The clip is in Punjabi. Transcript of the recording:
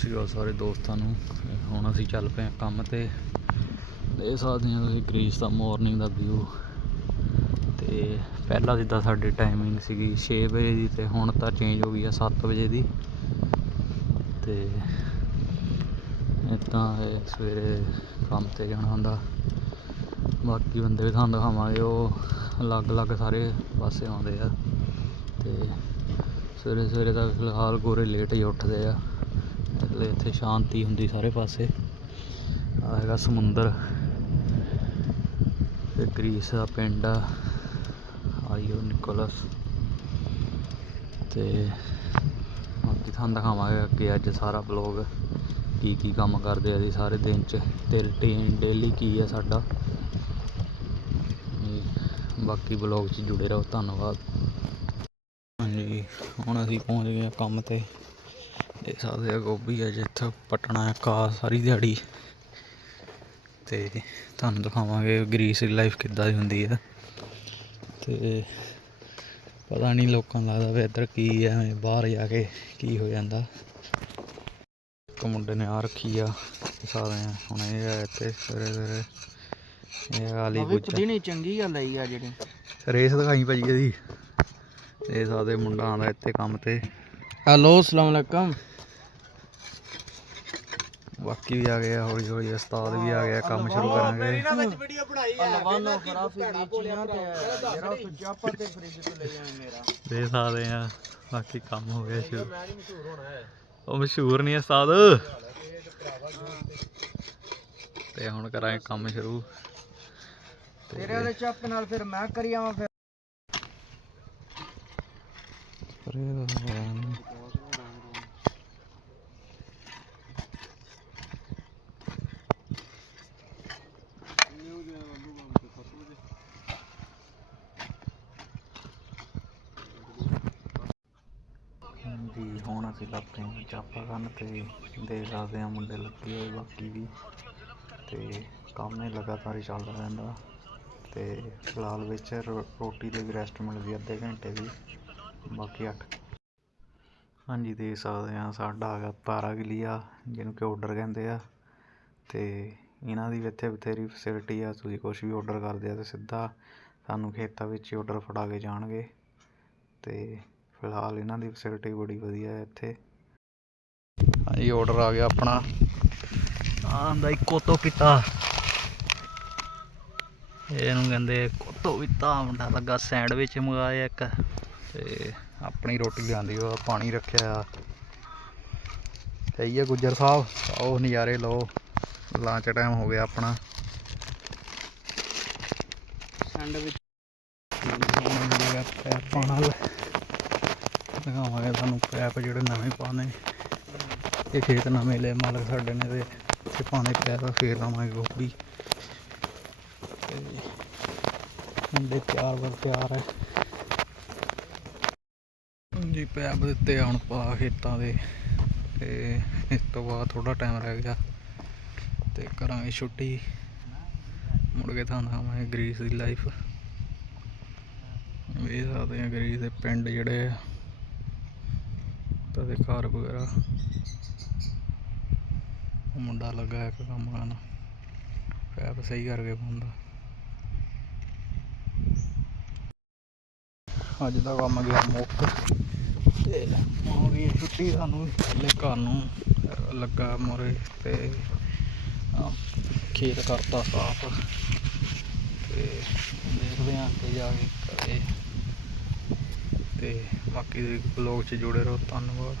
ਸੀਗਾ ਸਾਰੇ ਦੋਸਤਾਂ ਨੂੰ। ਹੁਣ ਅਸੀਂ ਚੱਲ ਪਏ ਹਾਂ ਕੰਮ ਤੇ। ਦੇਖ ਸਕਦੇ ਹਾਂ ਤੁਸੀਂ ਗ੍ਰੀਸ ਦਾ ਮਾਰਨਿੰਗ ਦਾ ਵਿਊ ਤੇ ਪਹਿਲਾਂ ਜਿੱਦਾਂ ਸਾਡੀ ਟਾਈਮਿੰਗ ਸੀਗੀ 6 ਵਜੇ ਦੀ ਤੇ ਹੁਣ ਤਾਂ ਚੇਂਜ ਹੋ ਗਈ ਆ 7 ਵਜੇ ਦੀ। ਤੇ ਇੱਦਾਂ ਇਹ ਸਵੇਰੇ ਕੰਮ ਤੇ ਜਾਣਾ ਹੁੰਦਾ। ਬਾਕੀ ਬੰਦੇ ਵੀ ਤੁਹਾਨੂੰ ਦਿਖਾਵਾਂਗੇ, ਉਹ ਅਲੱਗ-ਅਲੱਗ ਸਾਰੇ ਪਾਸੇ ਆਉਂਦੇ ਆ। ਤੇ ਸਵੇਰੇ ਸਵੇਰੇ ਤਾਂ ਫਿਲਹਾਲ ਗੋਰੇ ਲੇਟ ਹੀ ਉੱਠਦੇ ਆ। ਤੇ ਇੱਥੇ ਸ਼ਾਂਤੀ ਹੁੰਦੀ ਸਾਰੇ ਪਾਸੇ। ਆ ਸਮੁੰਦਰ। ਤੇ ਗ੍ਰੀਸ ਦਾ ਪਿੰਡ ਆ ਆਇਓ ਨਿਕੋਲਸ। ਤੇ ਬਾਕੀ ਤੁਹਾਨੂੰ ਦਿਖਾਵਾਂਗੇ ਅੱਗੇ ਅੱਜ ਸਾਰਾ ਬਲੌਗ ਕੀ ਕੀ ਕੰਮ ਕਰਦੇ ਆ ਜੀ ਸਾਰੇ ਦਿਨ ਚ। ਤੇ ਰੁਟੀਨ ਡੇਲੀ ਕੀ ਹੈ ਸਾਡਾ। ਬਾਕੀ ਬਲੌਗ 'ਚ ਜੁੜੇ ਰਹੋ, ਧੰਨਵਾਦ। ਹਾਂਜੀ, ਹੁਣ ਅਸੀਂ ਪਹੁੰਚ ਗਏ ਕੰਮ ਤੇ। ਸਕਦੇ ਆ ਗੋਭੀ ਹੈ ਜਿੱਥੇ ਪਟਣਾ ਹੈ ਕਾ ਸਾਰੀ ਦਿਹਾੜੀ। ਤੇ ਤੁਹਾਨੂੰ ਦਿਖਾਵਾਂਗੇ ਗਰੀਸ ਦੀ ਲਾਈਫ ਕਿੱਦਾਂ ਦੀ ਹੁੰਦੀ ਹੈ। ਤੇ ਪਤਾ ਨਹੀਂ ਲੋਕਾਂ ਨੂੰ ਲੱਗਦਾ ਵੀ ਇੱਧਰ ਕੀ ਹੈ ਐਵੇਂ ਬਾਹਰ ਜਾ ਕੇ ਕੀ ਹੋ ਜਾਂਦਾ। ਇੱਕ ਮੁੰਡੇ ਨੇ ਆ ਰੱਖੀ ਆ ਸਾਰੇ ਹੁਣ ਇਹ ਹੈ ਇੱਥੇ ਸਵੇਰੇ ਸਵੇਰੇ। ਇਹ ਵਾਲੀ ਗੁੱਜਾ ਦਿਨੇ ਚੰਗੀ ਗੱਲ ਆਈ ਆ ਜਿਹੜੀ। ਰੇਸ ਦਿਖਾਈ ਭਾਜੀ ਇਹਦੀ। ਇਹ ਸਾਡੇ ਮੁੰਡਾ ਆਉਂਦਾ ਇੱਥੇ ਕੰਮ ਤੇ। ਹੈਲੋ ਅਸਲਾਮ ਅਲੈਕਮ ਬਾਕੀ ਵੀ ਆ ਗਏ ਆ ਹੌਲੀ ਹੌਲੀ ਉਸਤਾਦ ਵੀ ਆ ਗਿਆ ਕੰਮ ਸ਼ੁਰੂ ਕਰਾਂਗੇ। ਤੇ ਜਰਾ ਤੋਂ ਚਾਪਾ ਤੇ ਫ੍ਰਿਜ ਤੋਂ ਲੈ ਜਾਣਾ ਮੇਰਾ। ਦੇ ਸਕਦੇ ਆ ਬਾਕੀ ਕੰਮ ਹੋ ਗਿਆ ਸ਼ੁਰੂ। ਉਹ ਮਸ਼ਹੂਰ ਨਹੀਂ ਉਸਤਾਦ। ਤੇ ਹੁਣ ਕਰਾਂਗੇ ਕੰਮ ਸ਼ੁਰੂ। ਤੇਰੇ ਵਾਲੇ ਚੱਪ ਨਾਲ ਫਿਰ ਮੈਂ ਕਰੀ ਆਵਾਂ ਫਿਰ। ਜੀ ਹੁਣ ਅਸੀਂ ਲੱਗੇ ਹਾਂ ਚਾਪਾ ਕਰਨ ਤੇ ਦੇਖ ਸਕਦੇ ਹਾਂ ਮੁੰਡੇ ਲੱਗੇ ਹੋਏ, ਬਾਕੀ ਵੀ। ਤੇ ਕੰਮ ਇਹ ਲਗਾਤਾਰ ਹੀ ਚੱਲਦਾ ਰਹਿੰਦਾ। ਤੇ ਫਿਲਹਾਲ ਵਿੱਚ ਰੋ- ਰੋਟੀ ਦੇ ਵੀ ਰੈਸਟ ਮਿਲਦੀ ਅੱਧੇ ਘੰਟੇ ਦੀ, ਬਾਕੀ 8 ਹਾਂਜੀ, ਦੇਖ ਸਕਦੇ ਹਾਂ ਸਾਡਾ ਆ ਗਿਆ ਪਾਰਾਗਲੀਆ ਜਿਹਨੂੰ ਕਿ ਆਰਡਰ ਕਹਿੰਦੇ ਆ। ਤੇ ਇਹਨਾਂ ਦੀ ਇੱਥੇ ਬਥੇਰੀ ਫੈਸਿਲਿਟੀ ਆ, ਤੁਸੀਂ ਕੁਝ ਵੀ ਆਰਡਰ ਕਰਦੇ ਆ ਤੇ ਸਿੱਧਾ ਸਾਨੂੰ ਖੇਤਾਂ ਵਿੱਚ ਹੀ ਆਰਡਰ ਫੜਾ ਕੇ ਜਾਣਗੇ। ਤੇ ਫਿਲਹਾਲ ਇਹਨਾਂ ਦੀ ਫੈਸਿਲਿਟੀ ਬੜੀ ਵਧੀਆ ਹੈ ਇੱਥੇ ਹਾਂਜੀ ਆਰਡਰ ਆ ਗਿਆ ਆਪਣਾ ਆਂਦਾ ਕੋਤੋ ਪਿਤਾ ਇਹਨੂੰ ਕਹਿੰਦੇ ਕੋਤੋ ਪਿਤਾ ਮੁੰਡਾ ਲੱਗਾ ਸੈਂਡਵਿਚ ਮੰਗਾਇਆ ਇੱਕ ਤੇ ਆਪਣੀ ਰੋਟੀ ਲਿਆਂਦੀ ਉਹ ਪਾਣੀ ਰੱਖਿਆ ਆ ਸਹੀ ਹੈ ਗੁੱਜਰ ਸਾਹਿਬ ਆਓ ਨਜ਼ਾਰੇ ਲਓ ਲੰਚ ਟਾਈਮ ਹੋ ਗਿਆ ਆਪਣਾ ਸੈਂਡਵਿਚ ਪੈਪਾਂ ਨਾਲ ਦਿਖਾਵਾਂਗੇ ਤੁਹਾਨੂੰ ਪੈਪ ਜਿਹੜੇ ਨਵੇਂ ਪਾਣੇ ਇਹ ਖੇਤ ਨਵੇਂ ਲਏ ਮਾਲਕ ਸਾਡੇ ਨੇ ਤੇ ਤੇ ਪਾਣੇ ਪੈਪ, ਫੇਰ ਲਾਵਾਂਗੇ ਗੋਭੀ। ਮੁੰਡੇ ਪਿਆਰ ਵਰ ਪਿਆਰ ਹੈ। ਜੀ, ਪੈਪ ਦਿੱਤੇ ਆ ਹੁਣ ਪਾ ਖੇਤਾਂ ਦੇ। ਤੇ ਇਸ ਤੋਂ ਬਾਅਦ ਥੋੜਾ ਟਾਈਮ ਰਹਿ ਗਿਆ ਤੇ ਕਰਾਂਗੇ ਛੁੱਟੀ। ਮੁੜ ਕੇ ਤੁਹਾਨੂੰ ਆਵਾਂਗੇ ਗ੍ਰੀਸ ਦੀ ਲਾਈਫ ਵੇਖ ਸਕਦੇ ਆ ਗਰੀਬ ਦੇ ਪਿੰਡ ਜਿਹੜੇ ਆ। ਤੇ ਘਰ ਵਗੈਰਾ। ਉਹ ਮੁੰਡਾ ਲੱਗਾ ਇੱਕ ਕੰਮ ਕਰਨ। ਪੈਪ ਸਹੀ ਕਰਕੇ ਪਾਉਂਦਾ। ਅੱਜ ਦਾ ਕੰਮ ਗਿਆ ਮੁੱਕ ਤੇ ਹੋ ਗਈ ਛੁੱਟੀ ਸਾਨੂੰ ਹਲੇ ਘਰ ਨੂੰ ਲੱਗਾ ਮੋਰੇ ਤੇ ਖੇਤ ਕਰਤਾ ਸਾਫ਼। ਤੇ ਦੇਖਦੇ ਹਾਂ ਅੱਗੇ ਜਾ ਕੇ ਘਰੇ ਤੇ ਬਾਕੀ ਦੇ ਬਲੌਗ 'ਚ ਜੁੜੇ ਰਹੋ ਧੰਨਵਾਦ।